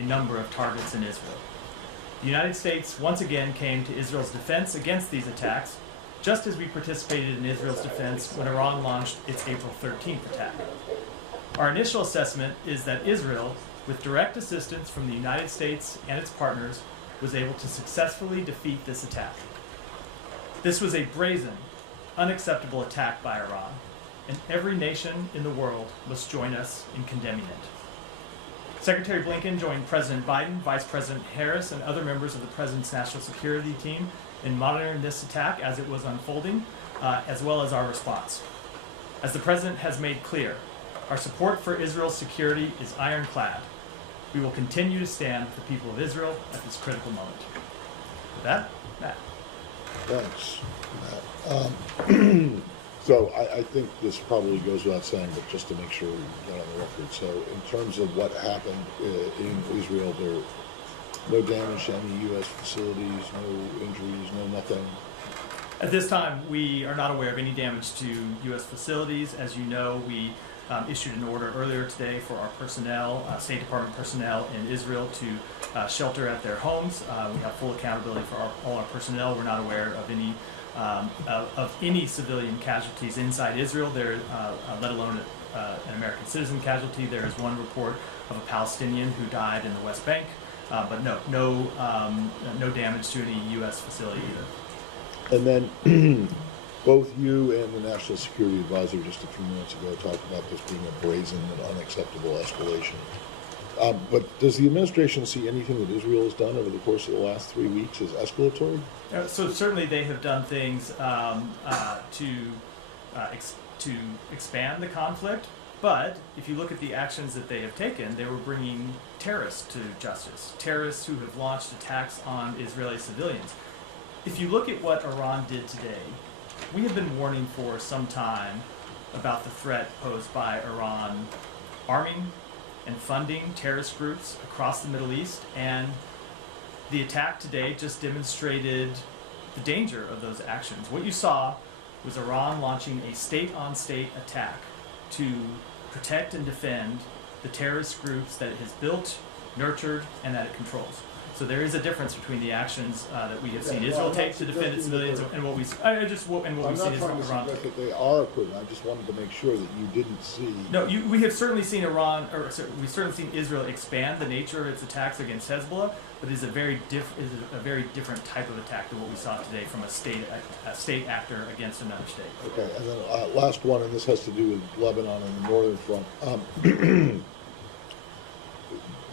a number of targets in Israel. The United States once again came to Israel's defense against these attacks, just as we participated in Israel's defense when Iran launched its April 13th attack. Our initial assessment is that Israel, with direct assistance from the United States and its partners, was able to successfully defeat this attack. This was a brazen, unacceptable attack by Iran, and every nation in the world must join us in condemning it. Secretary Blinken joined President Biden, Vice President Harris, and other members of the President's National Security Team in monitoring this attack as it was unfolding, as well as our response. As the President has made clear, our support for Israel's security is ironclad. We will continue to stand with the people of Israel at this critical moment. With that, Matt. Thanks, Matt. So I think this probably goes without saying, but just to make sure we get on the record. So in terms of what happened in Israel, there no damage to any U.S. facilities, no injuries, no nothing? At this time, we are not aware of any damage to U.S. facilities. As you know, we issued an order earlier today for our personnel, State Department personnel in Israel to shelter at their homes. We have full accountability for all our personnel. We're not aware of any civilian casualties inside Israel, let alone an American citizen casualty. There is one report of a Palestinian who died in the West Bank, but no damage to any U.S. facility either. And then both you and the National Security Advisor just a few minutes ago talked about this being a brazen and unacceptable escalation. But does the administration see anything that Israel has done over the course of the last 3 weeks as escalatory? So certainly they have done things to expand the conflict. But if you look at the actions that they have taken, they were bringing terrorists to justice, terrorists who have launched attacks on Israeli civilians. If you look at what Iran did today, we have been warning for some time about the threat posed by Iran arming and funding terrorist groups across the Middle East, and the attack today just demonstrated the danger of those actions. What you saw was Iran launching a state-on-state attack to protect and defend the terrorist groups that it has built, nurtured, and that it controls. So there is a difference between the actions that we have seen Israel take to defend its civilians and what we've seen Iran. I'm not trying to suggest that they are equivalent. I just wanted to make sure that you didn't see. No, we have certainly seen we've certainly seen Israel expand the nature of its attacks against Hezbollah, but it is a very different type of attack than what we saw today from a state actor against another state. Okay, and then last one, and this has to do with Lebanon and the northern front.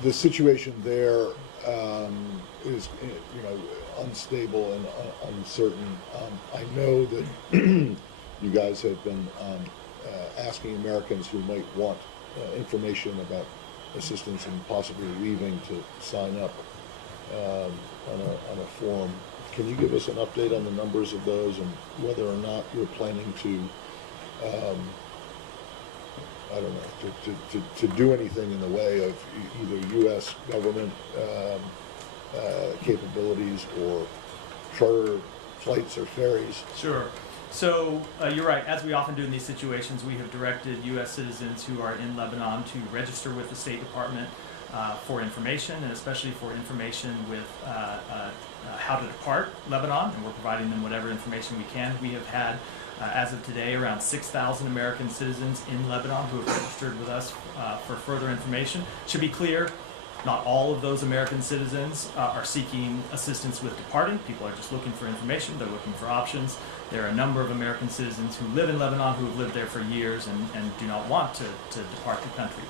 The situation there is, unstable and uncertain. I know that you guys have been asking Americans who might want information about assistance and possibly leaving to sign up on a form. Can you give us an update on the numbers of those and whether or not you're planning to to do anything in the way of either U.S. government capabilities or charter flights or ferries? Sure. So you're right. As we often do in these situations, we have directed U.S. citizens who are in Lebanon to register with the State Department for information, and especially for information with how to depart Lebanon, and we're providing them whatever information we can. We have had as of today, around 6,000 American citizens in Lebanon who have registered with us for further information. Should be clear, not all of those American citizens are seeking assistance with departing. People are just looking for information. They're looking for options. There are a number of American citizens who live in Lebanon who have lived there for years and do not want to depart the country.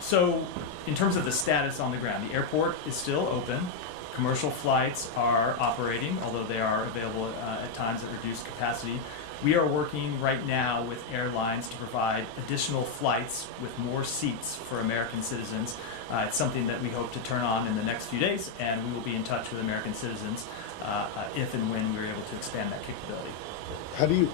So in terms of the status on the ground, the airport is still open. Commercial flights are operating, although they are available at times at reduced capacity. We are working right now with airlines to provide additional flights with more seats for American citizens. It's something that we hope to turn on in the next few days, and we will be in touch with American citizens if and when we're able to expand that capability. How do you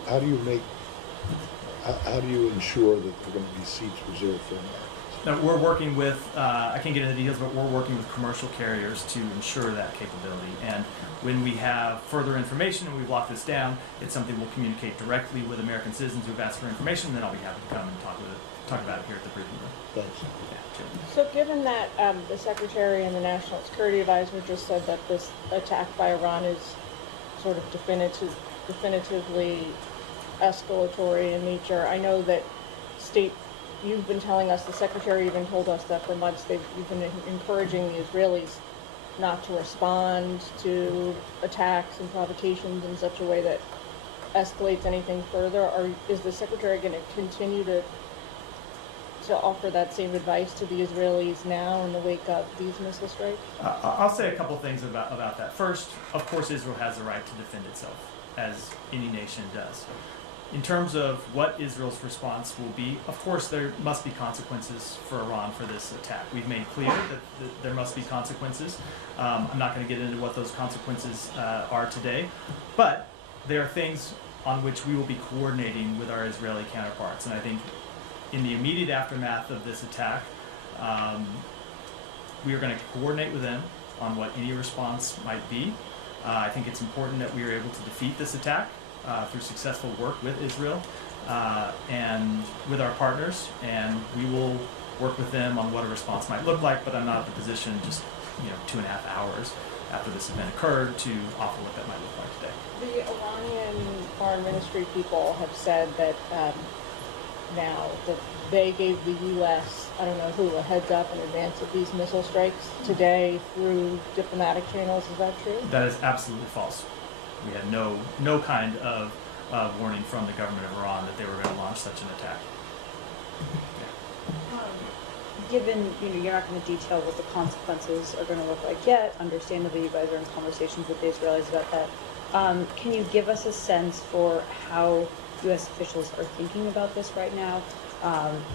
ensure that there are going to be seats reserved for Americans? Now, we're working with, I can't get into the details, but we're working with commercial carriers to ensure that capability. And when we have further information and we've locked this down, it's something we'll communicate directly with American citizens who've asked for information, and then I'll be happy to come and talk about it here at the briefing room. Thanks. Yeah, sure. So given that the Secretary and the National Security Advisor just said that this attack by Iran is sort of definitively escalatory in nature, I know that you've been telling us, the Secretary even told us that for months you've been encouraging the Israelis not to respond to attacks and provocations in such a way that escalates anything further. Or is the Secretary going to continue to offer that same advice to the Israelis now in the wake of these missile strikes? I'll say a couple things about that. First, of course, Israel has the right to defend itself, as any nation does. In terms of what Israel's response will be, of course, there must be consequences for Iran for this attack. We've made clear that there must be consequences. I'm not going to get into what those consequences are today, but there are things on which we will be coordinating with our Israeli counterparts. And I think in the immediate aftermath of this attack, we are going to coordinate with them on what any response might be. I think it's important that we are able to defeat this attack through successful work with Israel and with our partners, and we will work with them on what a response might look like, but I'm not in the position just 2.5 hours after this event occurred to offer what that might look like today. The Iranian Foreign Ministry people have said that now that they gave the U.S., I don't know who, a heads up in advance of these missile strikes today through diplomatic channels. Is that true? That is absolutely false. We had no kind of warning from the government of Iran that they were going to launch such an attack. Given you're not going to detail what the consequences are going to look like yet, understandably you guys are in conversations with the Israelis about that. Can you give us a sense for how U.S. officials are thinking about this right now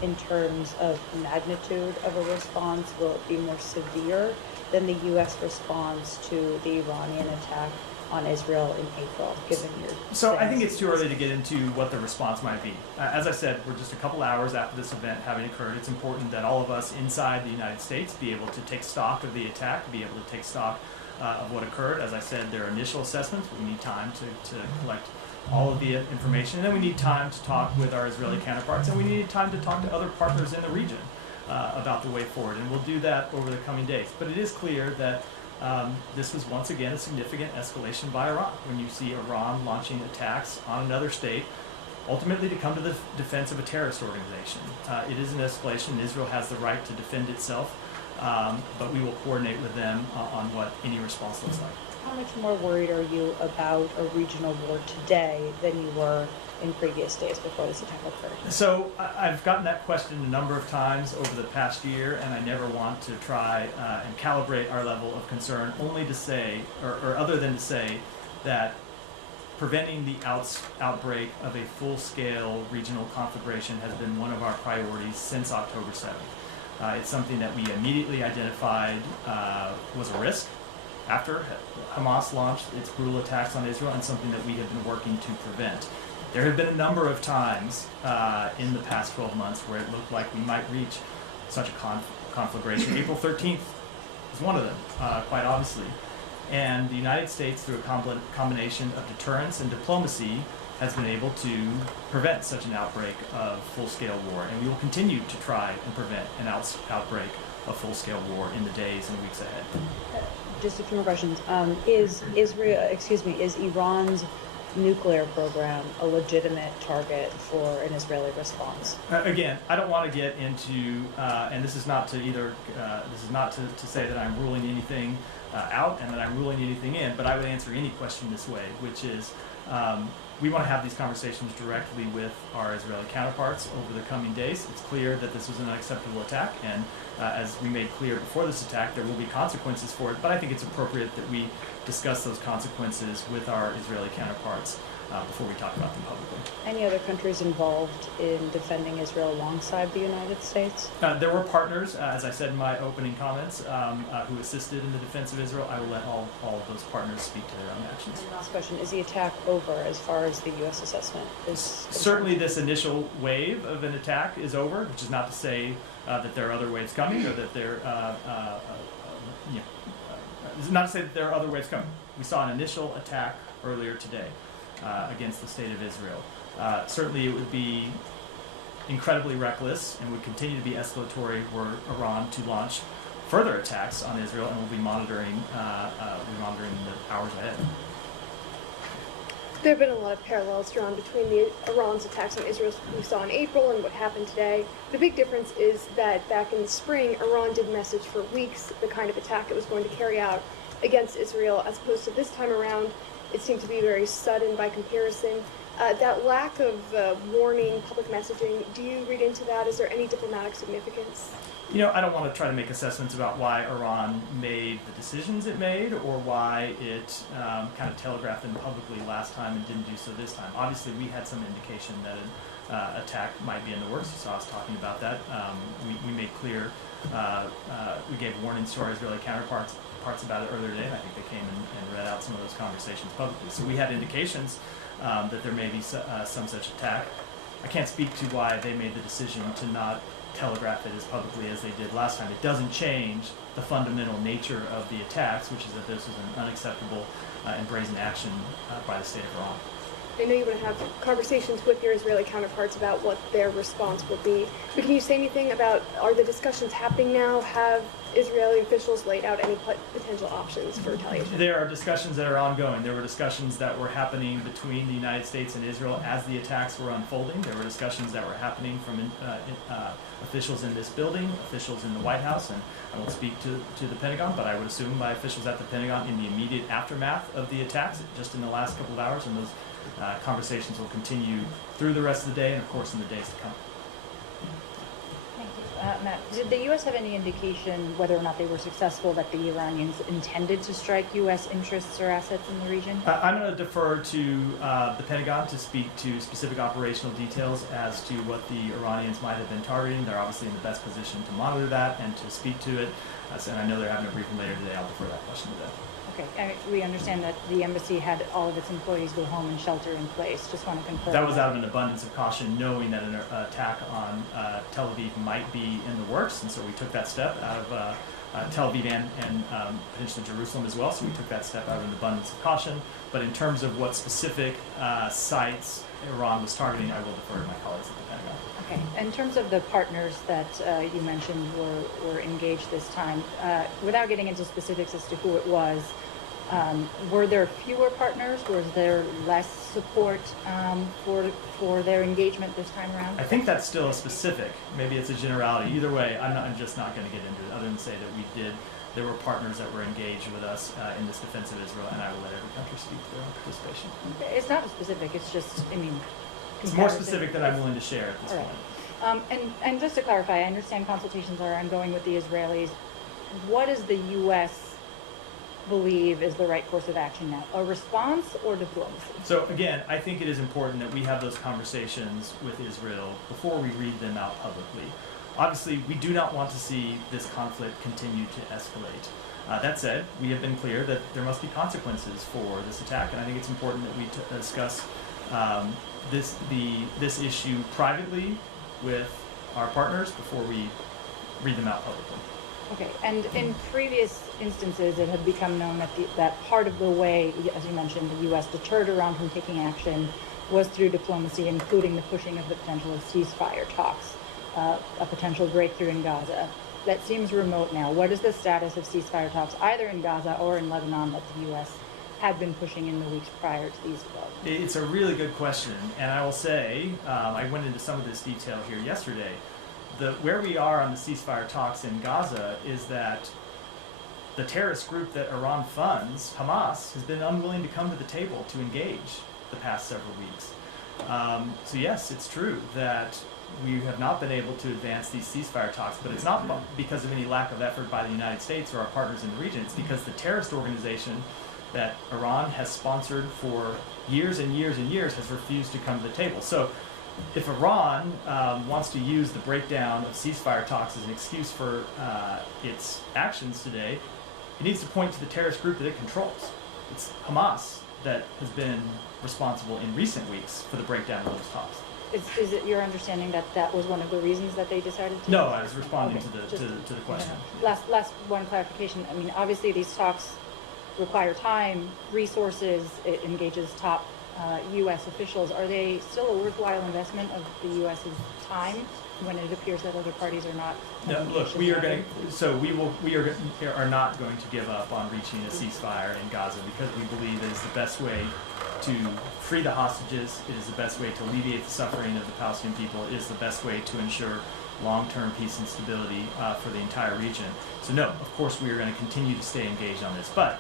in terms of magnitude of a response? Will it be more severe than the U.S. response to the Iranian attack on Israel in April, given your So I think it's too early to get into what the response might be. As I said, we're just a couple hours after this event having occurred. It's important that all of us inside the United States be able to take stock of the attack, be able to take stock of what occurred. As I said, there are initial assessments, but we need time to collect all of the information, and then we need time to talk with our Israeli counterparts, and we need time to talk to other partners in the region about the way forward, and we'll do that over the coming days. But it is clear that this was once again a significant escalation by Iran. When you see Iran launching attacks on another state, ultimately to come to the defense of a terrorist organization. It is an escalation. Israel has the right to defend itself, but we will coordinate with them on what any response looks like. How much more worried are you about a regional war today than you were in previous days before this attack occurred? So I've gotten that question a number of times over the past year, and I never want to try and calibrate our level of concern, only to say, or other than to say, that preventing the outbreak of a full-scale regional conflagration has been one of our priorities since October 7th. It's something that we immediately identified was a risk after Hamas launched its brutal attacks on Israel, and something that we have been working to prevent. There have been a number of times in the past 12 months where it looked like we might reach such a conflagration. April 13th is one of them, quite obviously. And the United States, through a combination of deterrence and diplomacy, has been able to prevent such an outbreak of full-scale war. And we will continue to try and prevent an outbreak of full-scale war in the days and weeks ahead. Just a few more questions. Is Iran's nuclear program a legitimate target for an Israeli response? Again, I don't want to get into, and this is not to to say that I'm ruling anything out and that I'm ruling anything in, but I would answer any question this way, which is we want to have these conversations directly with our Israeli counterparts over the coming days. It's clear that this was an unacceptable attack, and as we made clear before this attack, there will be consequences for it, but I think it's appropriate that we discuss those consequences with our Israeli counterparts before we talk about them publicly. Any other countries involved in defending Israel alongside the United States? There were partners, as I said in my opening comments, who assisted in the defense of Israel. I will let all of those partners speak to their own actions. And last question, is the attack over as far as the U.S. assessment is Certainly this initial wave of an attack is over, which is not to say that there are other waves coming, or that not to say that there are other waves coming. We saw an initial attack earlier today against the state of Israel. Certainly it would be incredibly reckless and would continue to be escalatory were Iran to launch further attacks on Israel, and we'll be monitoring the hours ahead. There have been a lot of parallels drawn between Iran's attacks on Israel we saw in April and what happened today. The big difference is that back in the spring, Iran did message for weeks the kind of attack it was going to carry out against Israel, as opposed to this time around, it seemed to be very sudden by comparison. That lack of warning, public messaging, do you read into that? Is there any diplomatic significance? You know, I don't want to try to make assessments about why Iran made the decisions it made, or why it kind of telegraphed them publicly last time and didn't do so this time. Obviously, we had some indication that an attack might be in the works. You saw us talking about that. We made clear, we gave warnings to our Israeli counterparts about it earlier today, and I think they came and read out some of those conversations publicly. So we had indications that there may be some such attack. I can't speak to why they made the decision to not telegraph it as publicly as they did last time. It doesn't change the fundamental nature of the attacks, which is that this was an unacceptable and brazen action by the state of Iran. I know you want to have conversations with your Israeli counterparts about what their response will be, but can you say anything about, are the discussions happening now? Have Israeli officials laid out any potential options for retaliation? There are discussions that are ongoing. There were discussions that were happening between the United States and Israel as the attacks were unfolding. There were discussions that were happening from officials in this building, officials in the White House, and I won't speak to the Pentagon, but I would assume by officials at the Pentagon in the immediate aftermath of the attacks, just in the last couple of hours, and those conversations will continue through the rest of the day and, of course, in the days to come. Thank you. Matt, did the U.S. have any indication whether or not they were successful that the Iranians intended to strike U.S. interests or assets in the region? I'm going to defer to the Pentagon to speak to specific operational details as to what the Iranians might have been targeting. They're obviously in the best position to monitor that and to speak to it. And I know they're having a briefing later today. I'll defer that question to them. Okay, we understand that the embassy had all of its employees go home and shelter in place. Just want to confirm. That was out of an abundance of caution, knowing that an attack on Tel Aviv might be in the works, and so we took that step out of Tel Aviv and potentially Jerusalem as well. So we took that step out of an abundance of caution. But in terms of what specific sites Iran was targeting, I will defer to my colleagues at the Pentagon. Okay. In terms of the partners that you mentioned were engaged this time, without getting into specifics as to who it was, were there fewer partners? Was there less support for their engagement this time around? I think that's still a specific. Maybe it's a generality. Either way, I'm just not going to get into it, other than say that there were partners that were engaged with us in this defense of Israel, and I will let every country speak to their own participation. Okay. It's not specific. It's just, it's more specific than I'm willing to share at this point. And just to clarify, I understand consultations are ongoing with the Israelis. What does the U.S. believe is the right course of action now? A response or diplomacy? So again, I think it is important that we have those conversations with Israel before we read them out publicly. Obviously, we do not want to see this conflict continue to escalate. That said, we have been clear that there must be consequences for this attack, and I think it's important that we discuss this issue privately with our partners before we read them out publicly. Okay, and in previous instances, it had become known that part of the way, as you mentioned, the U.S. deterred Iran from taking action was through diplomacy, including the pushing of the potential of ceasefire talks, a potential breakthrough in Gaza. That seems remote now. What is the status of ceasefire talks, either in Gaza or in Lebanon, that the U.S. had been pushing in the weeks prior to these developments? It's a really good question, and I will say, I went into some of this detail here yesterday. Where we are on the ceasefire talks in Gaza is that the terrorist group that Iran funds, Hamas, has been unwilling to come to the table to engage the past several weeks. So yes, it's true that we have not been able to advance these ceasefire talks, but it's not because of any lack of effort by the United States or our partners in the region. It's because the terrorist organization that Iran has sponsored for years and years and years has refused to come to the table. So if Iran wants to use the breakdown of ceasefire talks as an excuse for its actions today, it needs to point to the terrorist group that it controls. It's Hamas that has been responsible in recent weeks for the breakdown of those talks. Is it your understanding that that was one of the reasons that they decided to? No, I was responding Okay, to the question. Last one clarification. I mean, obviously these talks require time, resources. It engages top U.S. officials. Are they still a worthwhile investment of the U.S.'s time when it appears that other parties are not? No, look, we are not going to give up on reaching a ceasefire in Gaza because we believe it is the best way to free the hostages. It is the best way to alleviate the suffering of the Palestinian people. It is the best way to ensure long-term peace and stability for the entire region. So no, of course we are going to continue to stay engaged on this, but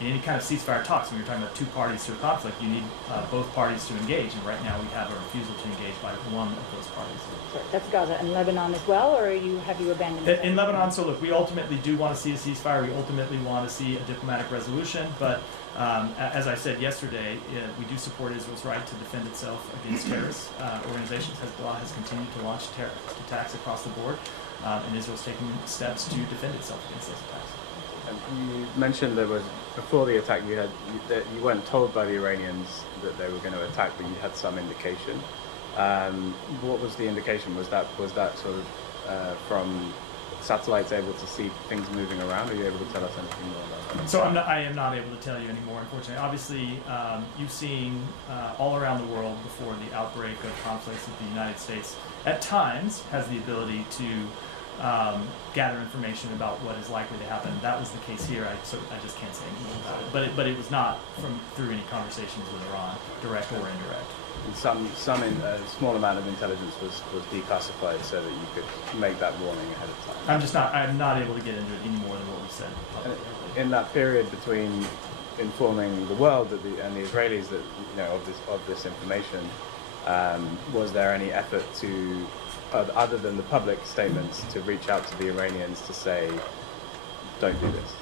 in any kind of ceasefire talks, when you're talking about two parties to a conflict, you need both parties to engage, and right now we have a refusal to engage by one of those parties. Sorry, that's Gaza and Lebanon as well, or have you abandoned it? In Lebanon, so look, we ultimately do want to see a ceasefire. We ultimately want to see a diplomatic resolution, but as I said yesterday, we do support Israel's right to defend itself against terrorist organizations. Hezbollah has continued to launch terror attacks across the board, and Israel's taking steps to defend itself against those attacks. And you mentioned there was, before the attack, that you weren't told by the Iranians that they were going to attack, but you had some indication. What was the indication? Was that sort of from satellites able to see things moving around? Are you able to tell us anything more about that? So I am not able to tell you anymore, unfortunately. Obviously, you've seen all around the world before the outbreak of conflicts that the United States at times has the ability to gather information about what is likely to happen. That was the case here. I just can't say anything about it. But it was not through any conversations with Iran, direct or indirect. And some small amount of intelligence was declassified so that you could make that warning ahead of time. I'm not able to get into it any more than what we said publicly. In that period between informing the world and the Israelis that of this information, was there any effort to, other than the public statements, to reach out to the Iranians to say, don't do this?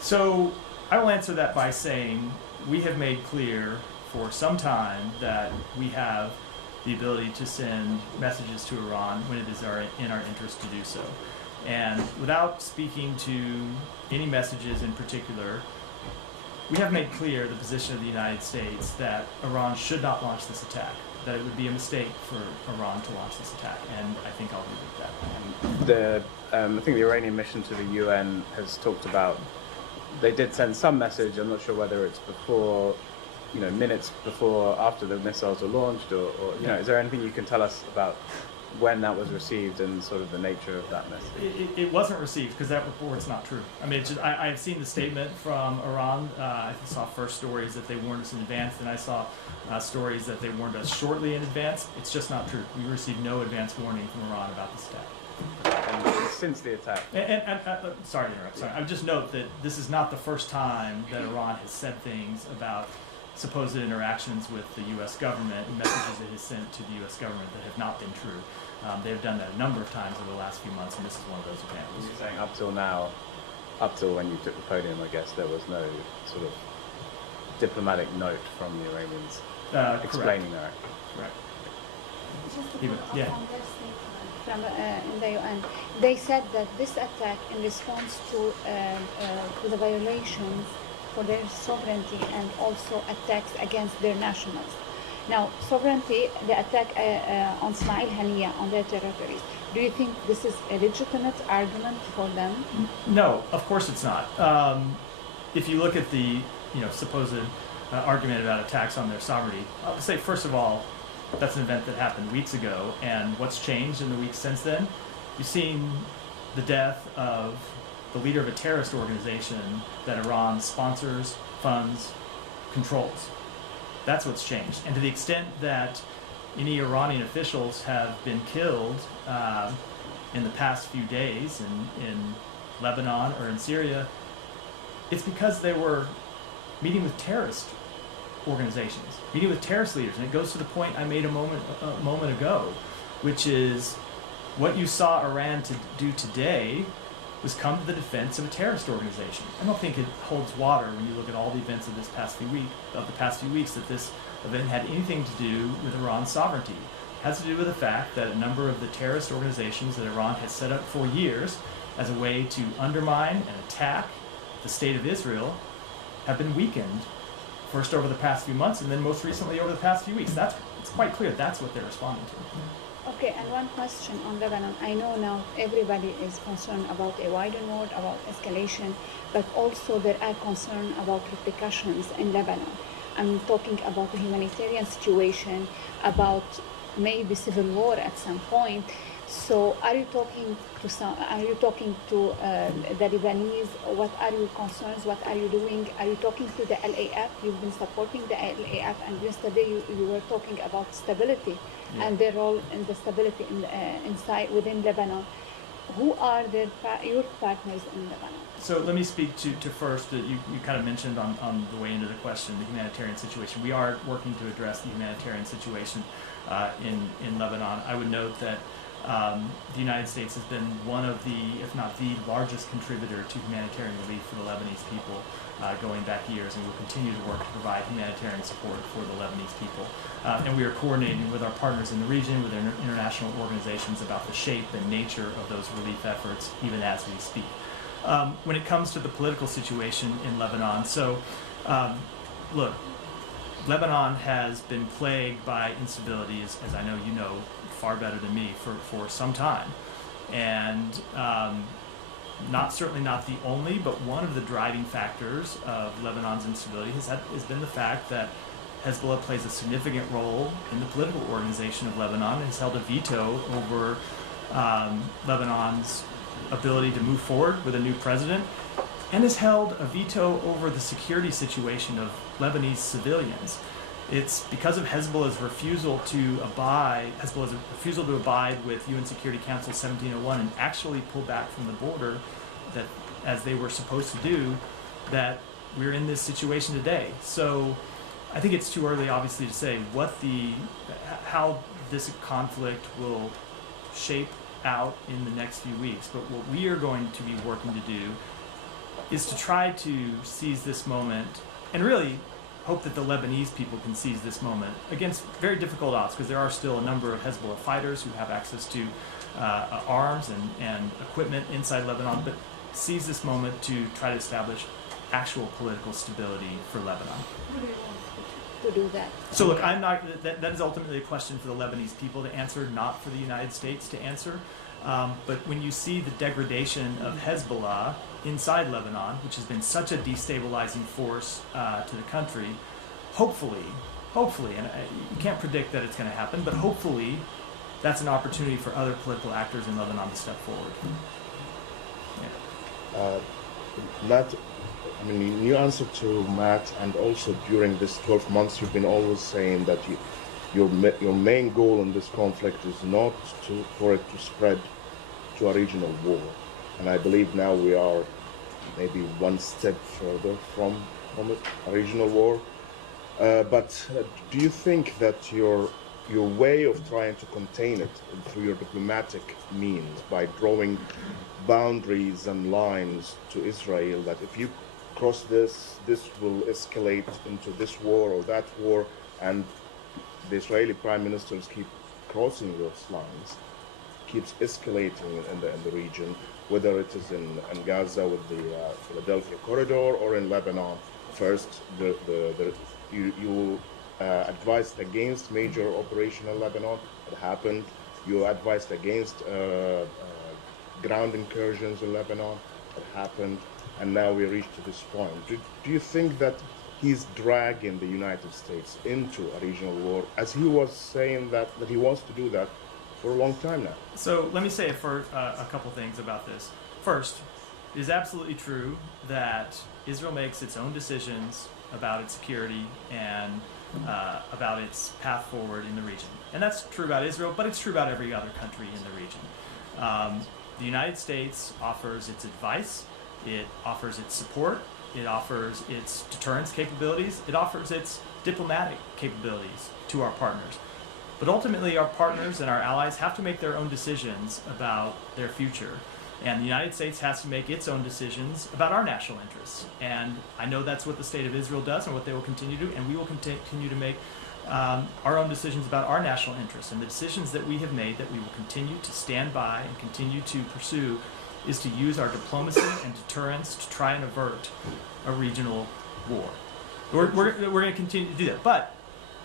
So I will answer that by saying we have made clear for some time that we have the ability to send messages to Iran when it is in our interest to do so. And without speaking to any messages in particular, we have made clear the position of the United States that Iran should not launch this attack, that it would be a mistake for Iran to launch this attack, and I think I'll leave it at that. I think the Iranian mission to the UN has talked about, they did send some message, I'm not sure whether it's before, minutes before, after the missiles were launched, or is there anything you can tell us about when that was received and sort of the nature of that message? It wasn't received because that report's not true. I mean, I've seen the statement from Iran. I saw first stories that they warned us in advance, and I saw stories that they warned us shortly in advance. It's just not true. We received no advance warning from Iran about this attack. And since the attack? And sorry to interrupt. Sorry. I would just note that this is not the first time that Iran has said things about supposed interactions with the U.S. government and messages it has sent to the U.S. government that have not been true. They have done that a number of times over the last few months, and this is one of those examples. You're saying up till now, up till when you took the podium, I guess, there was no sort of diplomatic note from the Iranians explaining their actions. Correct. Just Yeah. on their statement from in the UN, they said that this attack in response to the violations for their sovereignty and also attacks against their nationals. Now, sovereignty, the attack on Ismail Haniya on their territories, do you think this is a legitimate argument for them? No, of course it's not. If you look at the supposed argument about attacks on their sovereignty, I'll say first of all, that's an event that happened weeks ago, and what's changed in the weeks since then? You've seen the death of the leader of a terrorist organization that Iran sponsors, funds, controls. That's what's changed. And to the extent that any Iranian officials have been killed in the past few days in Lebanon or in Syria, it's because they were meeting with terrorist organizations, meeting with terrorist leaders. And it goes to the point I made a moment ago, which is what you saw Iran to do today was come to the defense of a terrorist organization. I don't think it holds water when you look at all the events of the past few weeks that this event had anything to do with Iran's sovereignty. It has to do with the fact that a number of the terrorist organizations that Iran has set up for years as a way to undermine and attack the state of Israel have been weakened, first over the past few months and then most recently over the past few weeks. It's quite clear that's what they're responding to. Okay, and one question on Lebanon. I know now everybody is concerned about a wider war, about escalation, but also there are concerns about repercussions in Lebanon. I'm talking about the humanitarian situation, about maybe civil war at some point. So are you talking to the Lebanese? What are your concerns? What are you doing? Are you talking to the LAF? You've been supporting the LAF, and yesterday you were talking about stability and their role in the stability within Lebanon. Who are your partners in Lebanon? So let me speak to first that you kind of mentioned on the way into the question, the humanitarian situation. We are working to address the humanitarian situation in Lebanon. I would note that the United States has been one of the, if not the largest contributor to humanitarian relief for the Lebanese people going back years, and we'll continue to work to provide humanitarian support for the Lebanese people. And we are coordinating with our partners in the region, with international organizations about the shape and nature of those relief efforts, even as we speak. When it comes to the political situation in Lebanon, look, Lebanon has been plagued by instability, as I know you know far better than me, for some time. And certainly not the only, but one of the driving factors of Lebanon's instability has been the fact that Hezbollah plays a significant role in the political organization of Lebanon and has held a veto over Lebanon's ability to move forward with a new president, and has held a veto over the security situation of Lebanese civilians. It's because of Hezbollah's refusal to abide with UN Security Council 1701 and actually pull back from the border, that as they were supposed to do, that we're in this situation today. So I think it's too early, obviously, to say how this conflict will shape out in the next few weeks. But what we are going to be working to do is to try to seize this moment and really hope that the Lebanese people can seize this moment against very difficult odds, because there are still a number of Hezbollah fighters who have access to arms and equipment inside Lebanon, but seize this moment to try to establish actual political stability for Lebanon. To do that. So look, that is ultimately a question for the Lebanese people to answer, not for the United States to answer. But when you see the degradation of Hezbollah inside Lebanon, which has been such a destabilizing force to the country, hopefully, and you can't predict that it's going to happen, but hopefully that's an opportunity for other political actors in Lebanon to step forward. Matt, I mean, in your answer to Matt, and also during this 12 months, you've been always saying that your main goal in this conflict is not for it to spread to a regional war. And I believe now we are maybe one step further from a regional war. But do you think that your way of trying to contain it through your diplomatic means, by drawing boundaries and lines to Israel, that if you cross this will escalate into this war or that war, and the Israeli prime ministers keep crossing those lines, keeps escalating in the region, whether it is in Gaza with the Philadelphia corridor or in Lebanon? First, you advised against major operation in Lebanon. It happened. You advised against ground incursions in Lebanon. It happened. And now we reached to this point. Do you think that he's dragging the United States into a regional war, as he was saying that he wants to do that for a long time now? So let me say a couple things about this. First, it is absolutely true that Israel makes its own decisions about its security and about its path forward in the region. And that's true about Israel, but it's true about every other country in the region. The United States offers its advice, it offers its support, it offers its deterrence capabilities, it offers its diplomatic capabilities to our partners. But ultimately, our partners and our allies have to make their own decisions about their future. And the United States has to make its own decisions about our national interests. And I know that's what the state of Israel does and what they will continue to do, and we will continue to make our own decisions about our national interests. And the decisions that we have made that we will continue to stand by and continue to pursue is to use our diplomacy and deterrence to try and avert a regional war. We're going to continue to do that. But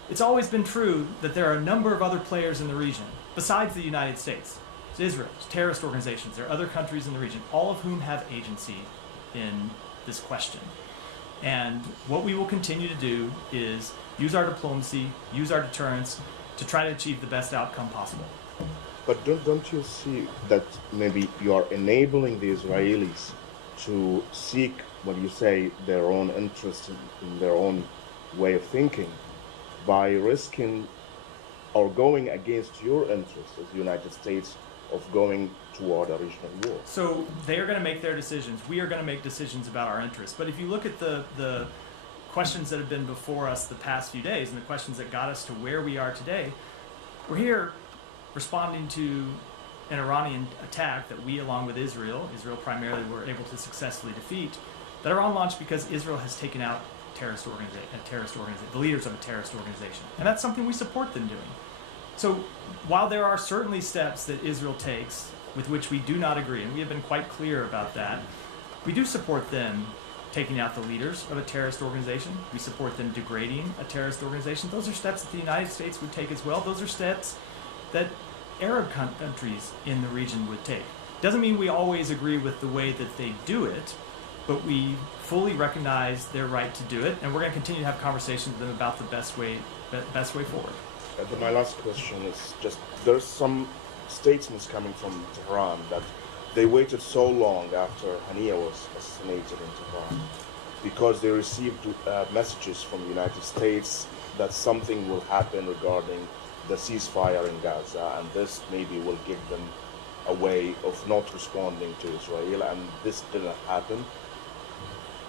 it's always been true that there are a number of other players in the region besides the United States. It's Israel, it's terrorist organizations, there are other countries in the region, all of whom have agency in this question. And what we will continue to do is use our diplomacy, use our deterrence to try to achieve the best outcome possible. But don't you see that maybe you are enabling the Israelis to seek, what you say, their own interest in their own way of thinking by risking or going against your interests as the United States of going toward a regional war? So they are going to make their decisions. We are going to make decisions about our interests. But if you look at the questions that have been before us the past few days and the questions that got us to where we are today, we're here responding to an Iranian attack that we, along with Israel primarily, were able to successfully defeat, that Iran launched because Israel has taken out the leaders of a terrorist organization. And that's something we support them doing. So while there are certainly steps that Israel takes with which we do not agree, and we have been quite clear about that, we do support them taking out the leaders of a terrorist organization. We support them degrading a terrorist organization. Those are steps that the United States would take as well. Those are steps that Arab countries in the region would take. Doesn't mean we always agree with the way that they do it, but we fully recognize their right to do it, and we're going to continue to have conversations with them about the best way forward. My last question is just, there's some statements coming from Tehran that they waited so long after Hania was assassinated in Tehran because they received messages from the United States that something will happen regarding the ceasefire in Gaza, and this maybe will give them a way of not responding to Israel, and this didn't happen.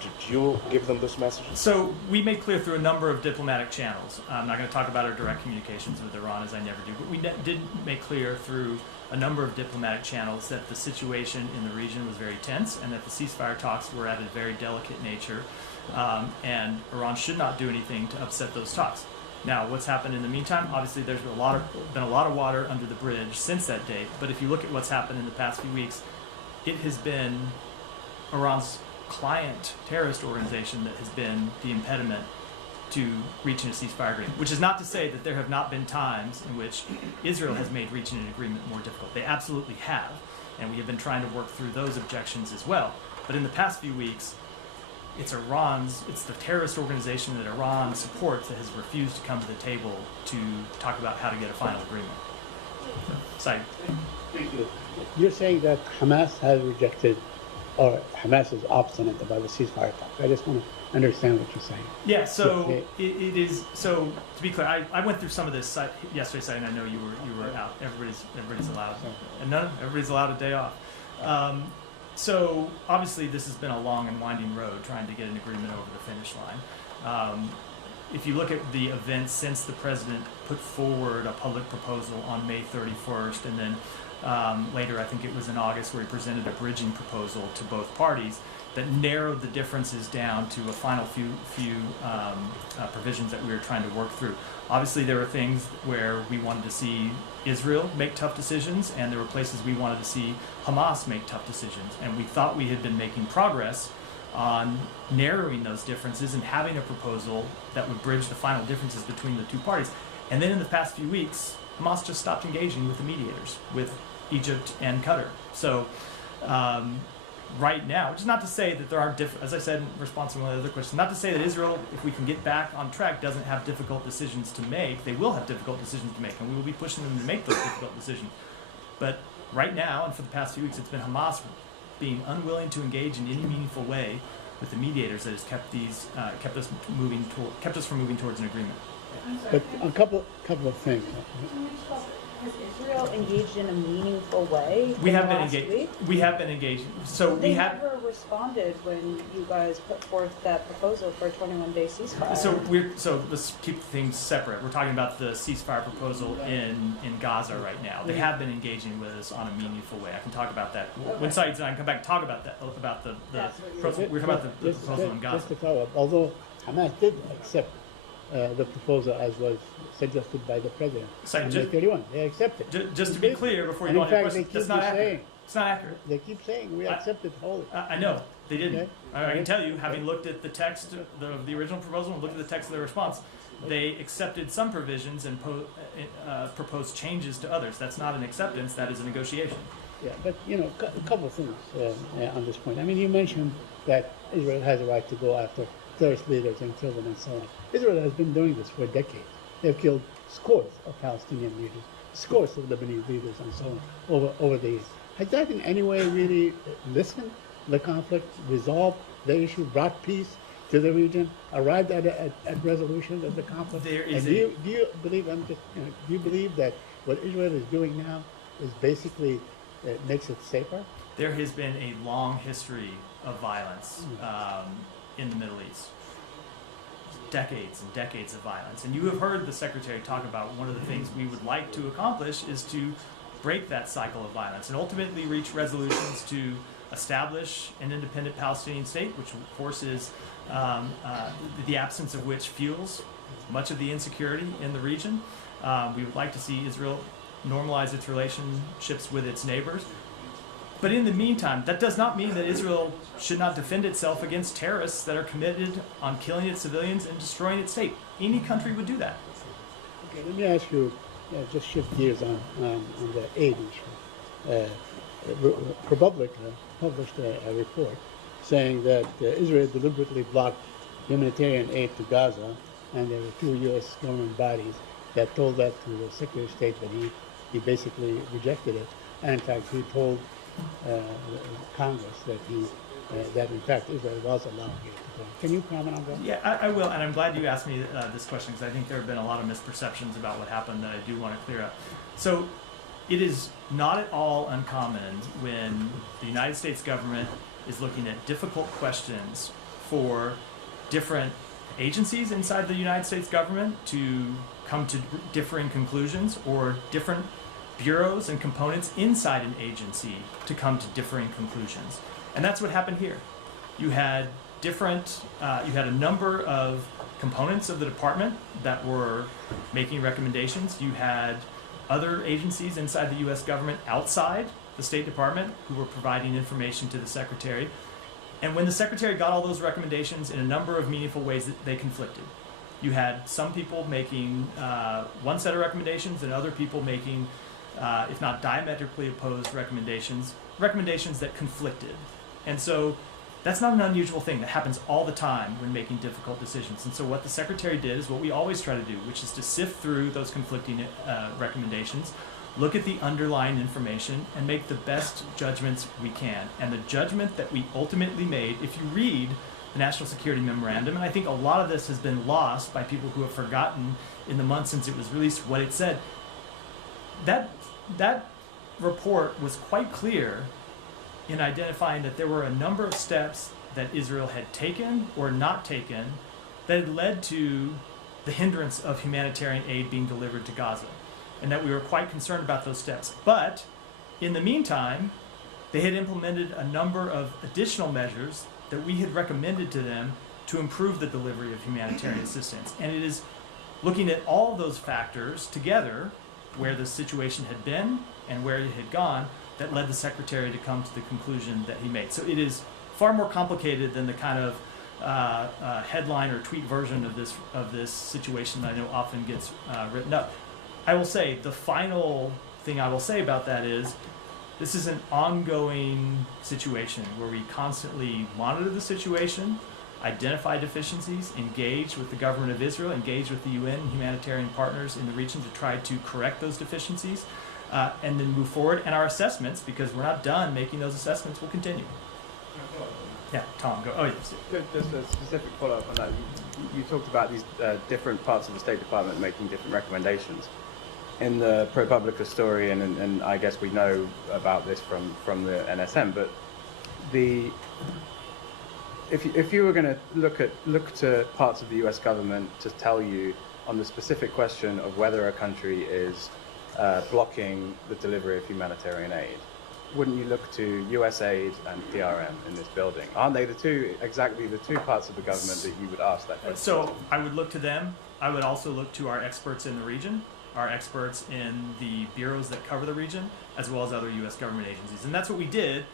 Did you give them this message? So we made clear through a number of diplomatic channels. I'm not going to talk about our direct communications with Iran, as I never do, but we did make clear through a number of diplomatic channels that the situation in the region was very tense and that the ceasefire talks were at a very delicate nature, and Iran should not do anything to upset those talks. Now, what's happened in the meantime? Obviously, there's been a lot of water under the bridge since that date, but if you look at what's happened in the past few weeks, it has been Iran's client terrorist organization that has been the impediment to reaching a ceasefire agreement, which is not to say that there have not been times in which Israel has made reaching an agreement more difficult. They absolutely have, and we have been trying to work through those objections as well. But in the past few weeks, it's the terrorist organization that Iran supports that has refused to come to the table to talk about how to get a final agreement. Saeed. You're saying that Hamas has rejected, or Hamas is obstinate about the ceasefire talk. I just want to understand what you're saying. Yeah, so it is. So to be clear, I went through some of this yesterday, Saeed, and I know you were out. Everybody's allowed, and everybody's allowed a day off. So obviously this has been a long and winding road trying to get an agreement over the finish line. If you look at the events since the president put forward a public proposal on May 31st, and then later, I think it was in August, where he presented a bridging proposal to both parties that narrowed the differences down to a final few provisions that we were trying to work through. Obviously, there were things where we wanted to see Israel make tough decisions, and there were places we wanted to see Hamas make tough decisions. And we thought we had been making progress on narrowing those differences and having a proposal that would bridge the final differences between the two parties. And then in the past few weeks, Hamas just stopped engaging with the mediators, with Egypt and Qatar. So right now, which is not to say that there aren't as I said in response to one of the other questions, not to say that Israel, if we can get back on track, doesn't have difficult decisions to make. They will have difficult decisions to make, and we will be pushing them to make those difficult decisions. But right now, and for the past few weeks, it's been Hamas being unwilling to engage in any meaningful way with the mediators that has kept us from moving towards an agreement. But a couple of things. Has Israel engaged in a meaningful way? We in have the been last engaged. week? We have been engaged. So They we have. never responded when you guys put forth that proposal for a 21-day ceasefire. So let's keep things separate. We're talking about the ceasefire proposal in Gaza right now. They have been engaging with us on a meaningful way. I can talk about that when Saeed's and I come back and talk about that That's what proposal. We're talking about the proposal in Just to Gaza. follow up, although Hamas did accept the proposal as was suggested by the president So on May just- 31, they accepted. Just to be clear, before you And go in on your fact, they question, keep that's not accurate. saying, It's not accurate. they keep saying we I- accepted wholly. I know they didn't. Okay. I can tell you, having looked at the text of the original proposal and looked at the text of the response, they accepted some provisions and proposed changes to others. That's not an acceptance. That is a negotiation. Yeah, but a couple of things on this point. I mean, you mentioned that Israel has a right to go after terrorist leaders and kill them and so on. Israel has been doing this for decades. They've killed scores of Palestinian leaders, scores of Lebanese leaders, and so on over the years. Has that in any way really listened the conflict, resolved the issue, brought peace to the region, arrived at resolution of the conflict? There is and do you believe? Do you believe that what Israel is doing now is basically makes it safer? There has been a long history of violence in the Middle East. Decades and decades of violence. And you have heard the Secretary talk about one of the things we would like to accomplish is to break that cycle of violence and ultimately reach resolutions to establish an independent Palestinian state, which of course is the absence of which fuels much of the insecurity in the region. We would like to see Israel normalize its relationships with its neighbors. But in the meantime, that does not mean that Israel should not defend itself against terrorists that are committed on killing its civilians and destroying its state. Any country would do that. Okay, let me ask you, just shift gears on the aid issue. ProPublica published a report saying that Israel deliberately blocked humanitarian aid to Gaza, and there were two U.S. government bodies that told that to the Secretary of State, but he basically rejected it. And in fact, he told Congress that in fact Israel was allowing it to go. Can you comment on that? Yeah, I will, and I'm glad you asked me this question because I think there have been a lot of misperceptions about what happened that I do want to clear up. So it is not at all uncommon when the United States government is looking at difficult questions for different agencies inside the United States government to come to differing conclusions, or different bureaus and components inside an agency to come to differing conclusions. And that's what happened here. You had a number of components of the department that were making recommendations. You had other agencies inside the U.S. government outside the State Department who were providing information to the Secretary. And when the Secretary got all those recommendations in a number of meaningful ways, they conflicted. You had some people making one set of recommendations and other people making, if not diametrically opposed recommendations that conflicted. And so that's not an unusual thing. That happens all the time when making difficult decisions. And so what the Secretary did is what we always try to do, which is to sift through those conflicting recommendations, look at the underlying information, and make the best judgments we can. And the judgment that we ultimately made, if you read the National Security Memorandum, and I think a lot of this has been lost by people who have forgotten in the months since it was released what it said, that report was quite clear in identifying that there were a number of steps that Israel had taken or not taken that had led to the hindrance of humanitarian aid being delivered to Gaza, and that we were quite concerned about those steps. But in the meantime, they had implemented a number of additional measures that we had recommended to them to improve the delivery of humanitarian assistance. And it is looking at all those factors together, where the situation had been and where it had gone, that led the Secretary to come to the conclusion that he made. So it is far more complicated than the kind of headline or tweet version of this situation that I know often gets written up. I will say, the final thing I will say about that is, this is an ongoing situation where we constantly monitor the situation, identify deficiencies, engage with the government of Israel, engage with the UN and humanitarian partners in the region to try to correct those deficiencies, and then move forward. And our assessments, because we're not done making those assessments, will continue. Yeah, Tom, go. Oh, yes. Just a specific follow-up on that. You talked about these different parts of the State Department making different recommendations. in the ProPublica story, and I guess we know about this from the NSM, but if you were going to look to parts of the U.S. government to tell you on the specific question of whether a country is blocking the delivery of humanitarian aid, wouldn't you look to USAID and PRM in this building? Aren't they exactly the two parts of the government that you would ask that question? So I would look to them. I would also look to our experts in the region, our experts in the bureaus that cover the region, as well as other U.S. government agencies. And that's what we did.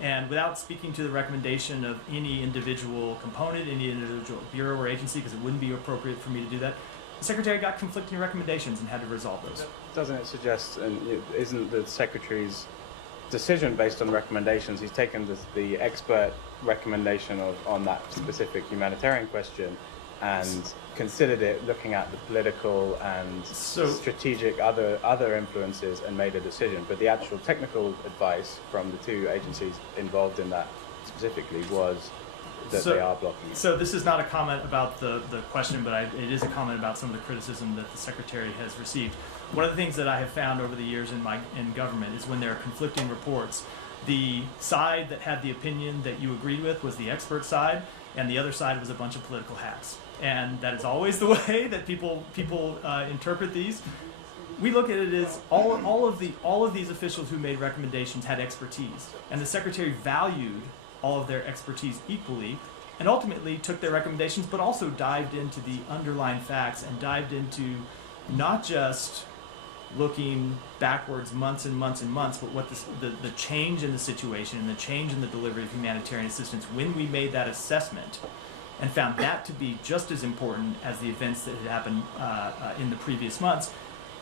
And without speaking to the recommendation of any individual component, any individual bureau or agency, because it wouldn't be appropriate for me to do that, the Secretary got conflicting recommendations and had to resolve those. Doesn't it suggest, and isn't the Secretary's decision based on recommendations? He's taken the expert recommendation on that specific humanitarian question and considered it looking at the political and strategic other influences and made a decision. But the actual technical advice from the two agencies involved in that specifically was that they are blocking it. So this is not a comment about the question, but it is a comment about some of the criticism that the Secretary has received. One of the things that I have found over the years in government is when there are conflicting reports, the side that had the opinion that you agreed with was the expert side, and the other side was a bunch of political hacks. And that is always the way that people interpret these. We look at it as all of these officials who made recommendations had expertise, and the Secretary valued all of their expertise equally, and ultimately took their recommendations, but also dived into the underlying facts and dived into not just looking backwards months and months and months, but what the change in the situation and the change in the delivery of humanitarian assistance when we made that assessment, and found that to be just as important as the events that had happened in the previous months.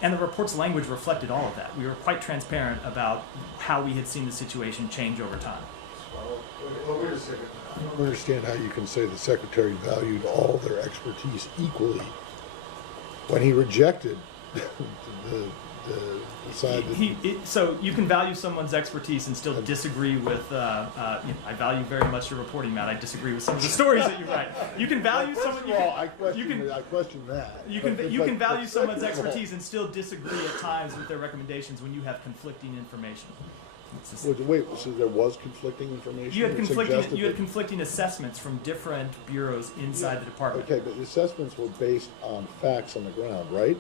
And the report's language reflected all of that. We were quite transparent about how we had seen the situation change over time. Well, wait a second. I don't understand how you can say the Secretary valued all their expertise equally when he rejected the side that... So you can value someone's expertise and still disagree with, I value very much your reporting, Matt. I disagree with some of the stories that you write. You can value someone... I question that. You can value someone's expertise and still disagree at times with their recommendations when you have conflicting information. Wait, so there was conflicting information? You had conflicting assessments from different bureaus inside the department. Okay, but the assessments were based on facts on the ground, right?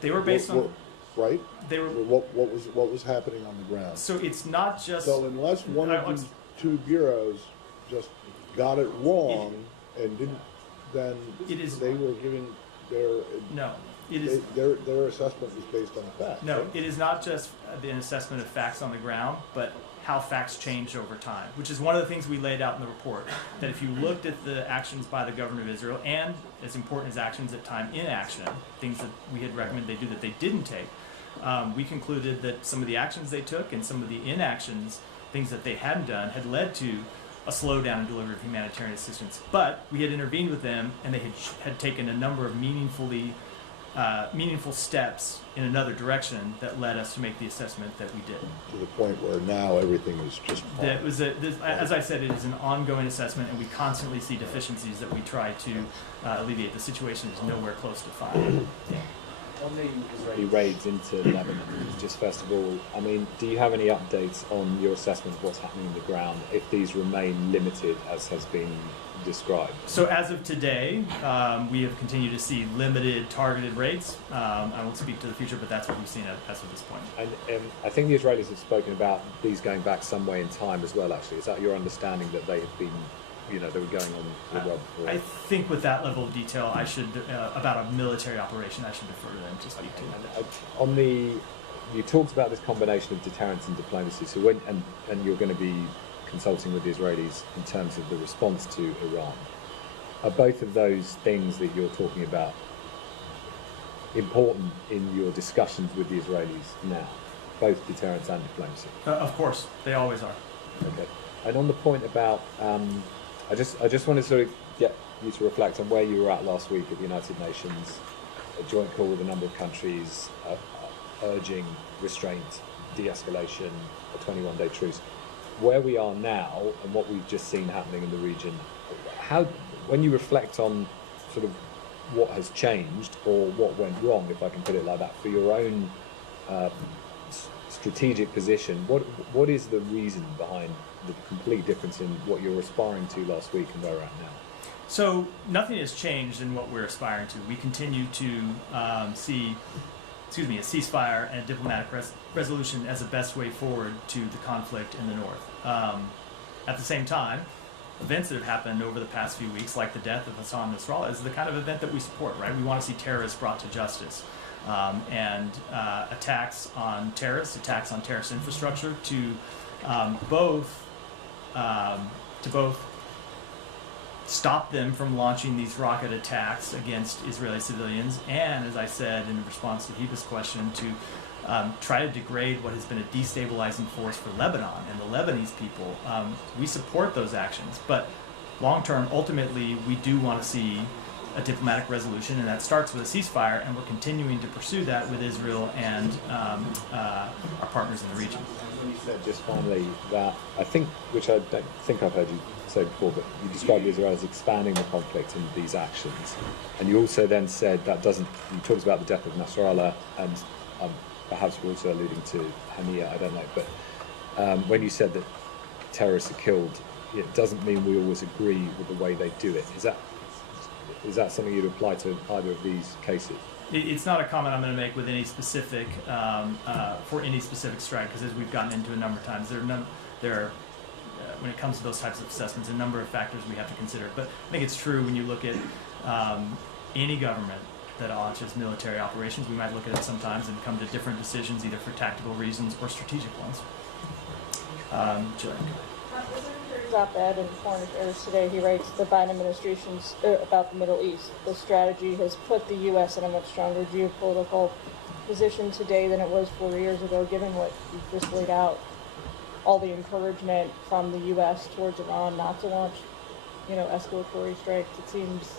They were based on... Right? They were... What was happening on the ground? So it's not just... So unless one of these two bureaus just got it wrong and didn't, then they were giving their... No. It is, their assessment was based on facts. No, right? it is not just an assessment of facts on the ground, but how facts changed over time, which is one of the things we laid out in the report. That if you looked at the actions by the government of Israel, and as important as actions at time inaction, things that we had recommended they do that they didn't take, we concluded that some of the actions they took and some of the inactions, things that they hadn't done, had led to a slowdown in delivery of humanitarian assistance. But we had intervened with them, and they had taken a number of meaningful steps in another direction that led us to make the assessment that we did. To the point where now everything is just fine. That was as I said, it is an ongoing assessment, and we constantly see deficiencies that we try to alleviate. The situation is nowhere close to fine. Yeah. On the Israeli raids into Lebanon, just first of all, I mean, do you have any updates on your assessment of what's happening on the ground, if these remain limited as has been described? So as of today, we have continued to see limited targeted raids. I won't speak to the future, but that's what we've seen as of this point. And I think the Israelis have spoken about these going back some way in time as well, actually. Is that your understanding that they have been, they were going on the run? I think with that level of detail, I should, about a military operation, I should defer to them to speak to. You talked about this combination of deterrence and diplomacy, so and you're going to be consulting with the Israelis in terms of the response to Iran. Are both of those things that you're talking about important in your discussions with the Israelis now? Both deterrence and diplomacy? Of course, they always are. Okay. And on the point about, I just want to sort of get you to reflect on where you were at last week at the United Nations, a joint call with a number of countries urging restraint, de-escalation, a 21-day truce. Where we are now and what we've just seen happening in the region, when you reflect on sort of what has changed or what went wrong, if I can put it like that, for your own strategic position. What is the reason behind the complete difference in what you're aspiring to last week and where we're at now? So nothing has changed in what we're aspiring to. We continue to see a ceasefire and diplomatic resolution as the best way forward to the conflict in the north. At the same time, events that have happened over the past few weeks, like the death of Hassan Nasrallah, is the kind of event that we support, right? We want to see terrorists brought to justice. And attacks on terrorist infrastructure to both stop them from launching these rocket attacks against Israeli civilians, and, as I said in response to Hiba's question, to try to degrade what has been a destabilizing force for Lebanon and the Lebanese people. We support those actions, but long term, ultimately, we do want to see a diplomatic resolution, and that starts with a ceasefire, and we're continuing to pursue that with Israel and our partners in the region. You said just finally that, I think, which I don't think I've heard you say before, but you described Israel as expanding the conflict in these actions, and you also then said that doesn't, you talked about the death of Nasrallah, and perhaps you're also alluding to Hania, I don't know, but when you said that terrorists are killed, it doesn't mean we always agree with the way they do it. Is that something you'd apply to either of these cases? It's not a comment I'm going to make with any specific for any specific strike, because as we've gotten into a number of times, there are when it comes to those types of assessments, a number of factors we have to consider. But I think it's true when you look at any government that launches military operations, we might look at it sometimes and come to different decisions, either for tactical reasons or strategic ones. Jill. Op-ed in Foreign Affairs today, he writes the Biden administration's about the Middle East. The strategy has put the U.S. in a much stronger geopolitical position today than it was 4 years ago, given what you've just laid out. All the encouragement from the U.S. towards Iran not to launch, escalatory strikes. It seems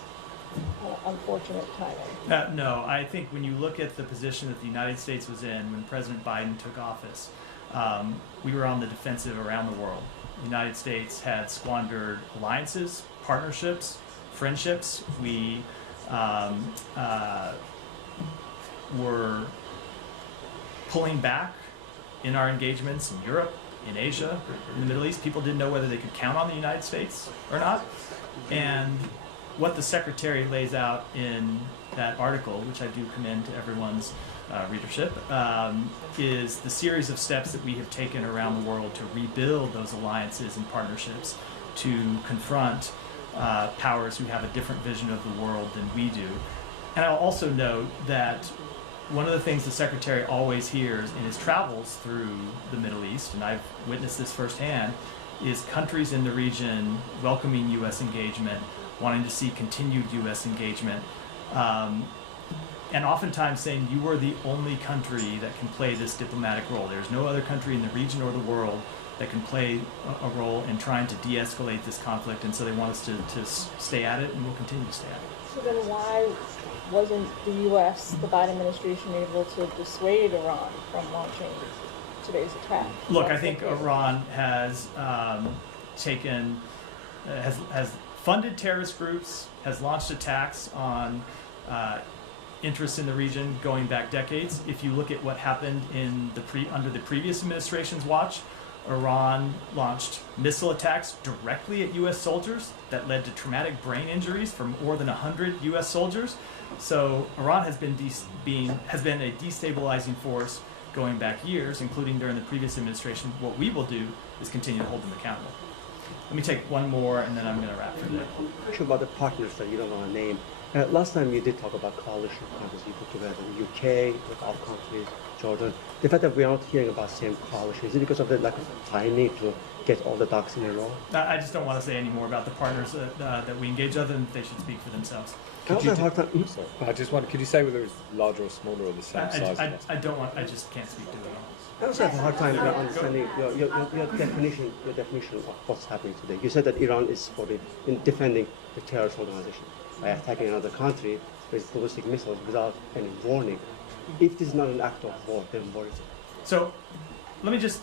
unfortunate timing. No, I think when you look at the position that the United States was in when President Biden took office, we were on the defensive around the world. The United States had squandered alliances, partnerships, friendships. We were pulling back in our engagements in Europe, in Asia, in the Middle East. People didn't know whether they could count on the United States or not. And what the Secretary lays out in that article, which I do commend to everyone's readership, is the series of steps that we have taken around the world to rebuild those alliances and partnerships, to confront powers who have a different vision of the world than we do. And I'll also note that one of the things the Secretary always hears in his travels through the Middle East, and I've witnessed this firsthand, is countries in the region welcoming U.S. engagement, wanting to see continued U.S. engagement, and oftentimes saying you are the only country that can play this diplomatic role. There's no other country in the region or the world that can play a role in trying to de-escalate this conflict, and so they want us to stay at it, and we'll continue to stay at it. So then why wasn't the U.S., the Biden administration, able to dissuade Iran from launching today's attack? Look, I think Iran has has funded terrorist groups, has launched attacks on interests in the region going back decades. If you look at what happened in under the previous administration's watch, Iran launched missile attacks directly at U.S. soldiers that led to traumatic brain injuries for more than 100 U.S. soldiers. So Iran has been a destabilizing force going back years, including during the previous administration. What we will do is continue to hold them accountable. Let me take one more, and then I'm going to wrap for today. Question about the partners that you don't want to name. Last time you did talk about coalition countries you put together, the UK, the Gulf countries, Jordan. The fact that we aren't hearing about the same coalition, is it because of the lack of timing to get all the ducks in a row? I just don't want to say any more about the partners that we engage, other than they should speak for themselves. I just wonder, could you say whether it's larger or smaller or the same size? I just can't speak to it at all. I also have a hard time understanding your definition of what's happening today. You said that Iran is in defending the terrorist organization by attacking another country with ballistic missiles without any warning. If this is not an act of war, then what is it? So let me just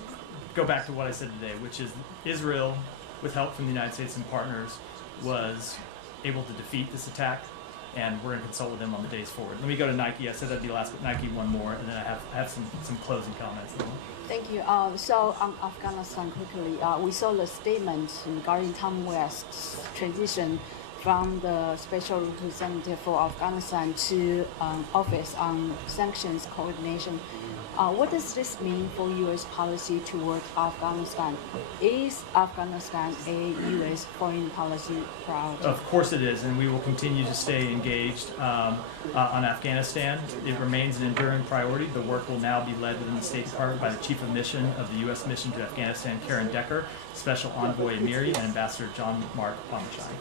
go back to what I said today, which is Israel, with help from the United States and partners, was able to defeat this attack. and we're going to consult with them on the days forward. Let me go to Nike. I said that'd be last, but Nike one more, and then I have some closing comments. Thank you. So on Afghanistan quickly, we saw the statement regarding Tom West's transition from the Special Representative for Afghanistan to Office on Sanctions Coordination. What does this mean for U.S. policy toward Afghanistan? Is Afghanistan a U.S. foreign policy priority? Of course it is, and we will continue to stay engaged on Afghanistan. It remains an enduring priority. The work will now be led within the State Department by the Chief of Mission of the U.S. Mission to Afghanistan, Karen Decker, Special Envoy Amiri, and Ambassador John Mark Palmashine.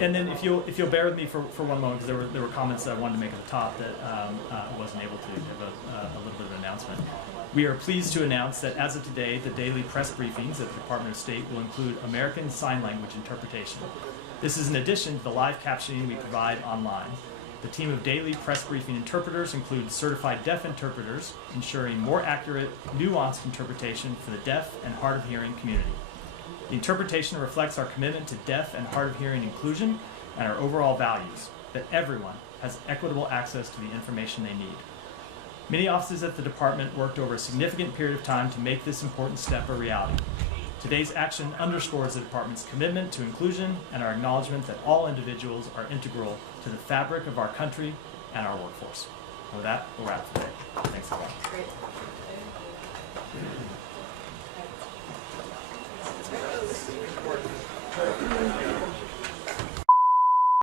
And then if you'll bear with me for one moment, because there were comments that I wanted to make at the top that I wasn't able to give a little bit of an announcement. We are pleased to announce that as of today, the daily press briefings at the Department of State will include American Sign Language interpretation. This is in addition to the live captioning we provide online. The team of daily press briefing interpreters includes certified deaf interpreters, ensuring more accurate, nuanced interpretation for the deaf and hard of hearing community. The interpretation reflects our commitment to deaf and hard of hearing inclusion and our overall values, that everyone has equitable access to the information they need. Many offices at the department worked over a significant period of time to make this important step a reality. Today's action underscores the department's commitment to inclusion and our acknowledgement that all individuals are integral to the fabric of our country and our workforce. And with that, we'll wrap today. Thanks everyone. Great.